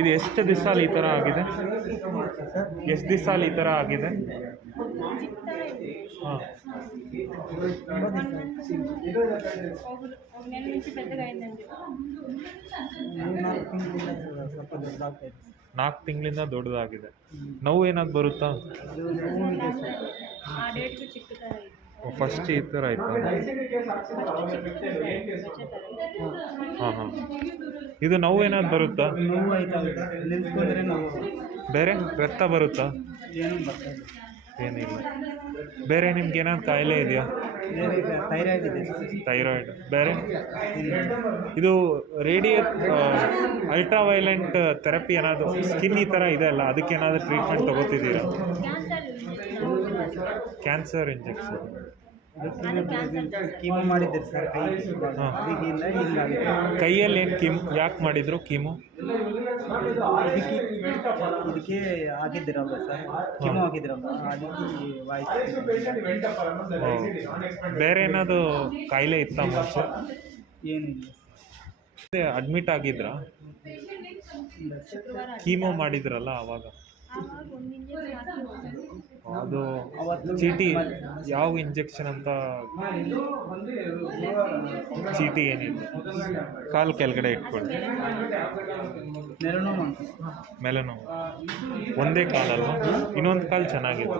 ಇದು ಎಷ್ಟು ದಿವಸ ಈ ಥರ ಆಗಿದೆ? ಎಷ್ಟು ದಿವಸ ಈ ಥರ ಆಗಿದೆ? ಹಾಂ, నెల నుంచి పెద్దగా అయిందండి. 4 ತಿಂಗಳಿಂದ ದೊಡ್ಡದಾಗಿದೆ. ನೋವು ಏನಾದ್ರು ಬರುತ್ತಾ? ಆ ಡೇಟ್ಗೆ ಚಿಕ್ಕ ಥರ ಇದೆ. ಫಸ್ಟ್ ಈ ಥರ ಆಯ್ತಾ? ಹಾಂ ಹಾಂ. ಇದು ನೋವು ಏನಾದ್ರು ಬರುತ್ತಾ? ನೋವು ಆಯ್ತಾವೆ, ನಿಲ್ಸ್ಕೊಂಡ್ರೆ ನೋವು. ಬೇರೆ ರಕ್ತ ಬರುತ್ತಾ? ಏನು ಬರ್ತದೆ? ಏನಿಲ್ಲ. ಬೇರೆ ನಿಮ್ಗೆ ಏನಾದ್ರು ಕಾಯಿಲೆ ಇದೆಯಾ? ಥೈರಾಯ್ಡ್ ಇದೆ. ಥೈರಾಯ್ಡ್. ಬೇರೆ ಇದು ಅಲ್ಟ್ರಾವೈಲೆಂಟ್ ಥೆರಪಿ ಏನಾದರೂ ಸ್ಕಿನ್ ಈ ಥರ ಇದೆ ಅಲ್ಲ, ಅದಕ್ಕೇನಾದರೂ ಟ್ರೀಟ್ಮೆಂಟ್ ತೊಗೋತಿದ್ದೀರಾ? Cancer injection. ಕೀಮೋ ಮಾಡಿದ್ದೀರಿ ಸರ್ ಕೈಗಿಲ್ಲ ಹಿಂಗಾಗಿದೆ. ಕೈಯಲ್ಲಿ ಏನು ಕೀಮೋ ಯಾಕೆ ಮಾಡಿದ್ರು? ಕೀಮೋ ಇದಕ್ಕೆ ಆಗಿದ್ದಿರಲ್ಲ ಸರ್, ಕೀಮೋ ಆಗಿದ್ದಿರಲ್ಲ, ಅದಕ್ಕೆ ವಾಯ್ಸ್. ಬೇರೆ ಏನಾದರೂ ಕಾಯಿಲೆ ಇತ್ತಾ ಮುಂಚೆ? ಏನಿಲ್ಲ. ಅಡ್ಮಿಟ್ ಆಗಿದ್ರಾ? ಕೀಮೋ ಮಾಡಿದ್ರಲ್ಲ ಆವಾಗ? ಅದು ಚೀಟಿ ಯಾವ ಇಂಜೆಕ್ಷನ್ ಅಂತ ಚೀಟಿ ಏನಿದೆ ಕಾಲು ಕೆಳಗಡೆ ಇಟ್ಕೊಳ್ಳಿ. ಮೆಲನೋವು ಒಂದೇ ಕಾಲಲ್ವಾ? ಇನ್ನೊಂದು ಕಾಲು ಚೆನ್ನಾಗಿದೆ.